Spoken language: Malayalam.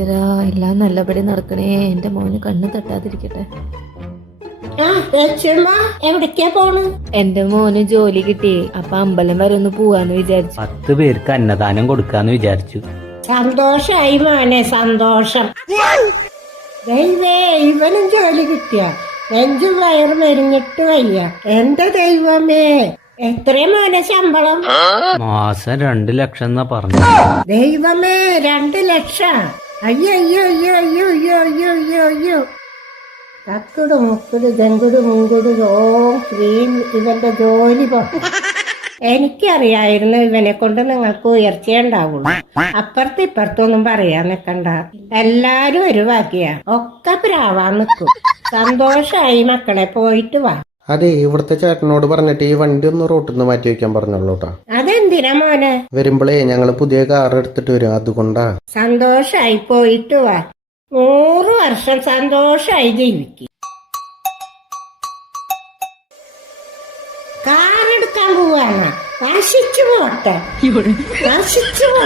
ഈശ്വരാ, എല്ലാം നല്ലപടി നടക്കണേ. എന്റെ മോന് കണ്ണ് തട്ടാതിരിക്കട്ടെ. എവിടേക്കാ പോണ്? എന്റെ മോന് ജോലി കിട്ടി. അപ്പൊ അമ്പലം വരെ ഒന്ന് പോവാന്ന് വിചാരിച്ചു. 10 പേർക്ക് അന്നദാനം കൊടുക്കാന്ന് വിചാരിച്ചു. സന്തോഷായി മോനെ, സന്തോഷം. ദൈവേ, ഇവനും ജോലി കിട്ടിയ നെഞ്ചും വയറ് മെരിഞ്ഞിട്ട് വയ്യ. എന്റെ ദൈവമേ, എത്രയാ മോനെ ശമ്പളം? മാസം 2 ലക്ഷം എന്നാ പറഞ്ഞു. ദൈവമേ, 2 ലക്ഷം! അയ്യോ അയ്യോ അയ്യോ അയ്യോ അയ്യോ അയ്യോ അയ്യോ അയ്യോ. തക്കുട് മുക്കുട് ദങ്കുട് മുങ്കുട് ഓം ശ്രീം. ഇവന്റെ ജോലി എനിക്കറിയായിരുന്നു ഇവനെ കൊണ്ട് നിങ്ങൾക്ക് ഉയർച്ചയുണ്ടാവുള്ളൂ. അപ്പുറത്ത് ഇപ്പുറത്തൊന്നും പറയാൻ നിക്കണ്ട. എല്ലാരും ഒരു വാക്കിയാ, ഒക്കെ പ്രാവാൻ നിക്കും. സന്തോഷായി മക്കളെ, പോയിട്ട് വാ. അതെ, ഇവിടുത്തെ ചേട്ടനോട് പറഞ്ഞിട്ട് ഈ വണ്ടി ഒന്ന് റോട്ടിൽ നിന്ന് മാറ്റി വെക്കാൻ പറഞ്ഞോളൂ കേട്ടോ. അതെന്തിനാ മോനെ? വരുമ്പോഴേ ഞങ്ങള് പുതിയ കാർ എടുത്തിട്ട് വരും, അതുകൊണ്ടാ. സന്തോഷായി, പോയിട്ട് വാ. 100 വർഷം സന്തോഷായി ജീവിക്കും. കാറെടുക്കാൻ പോവാണ്. നശിച്ചു പോട്ടെ, നശിച്ചു പോ.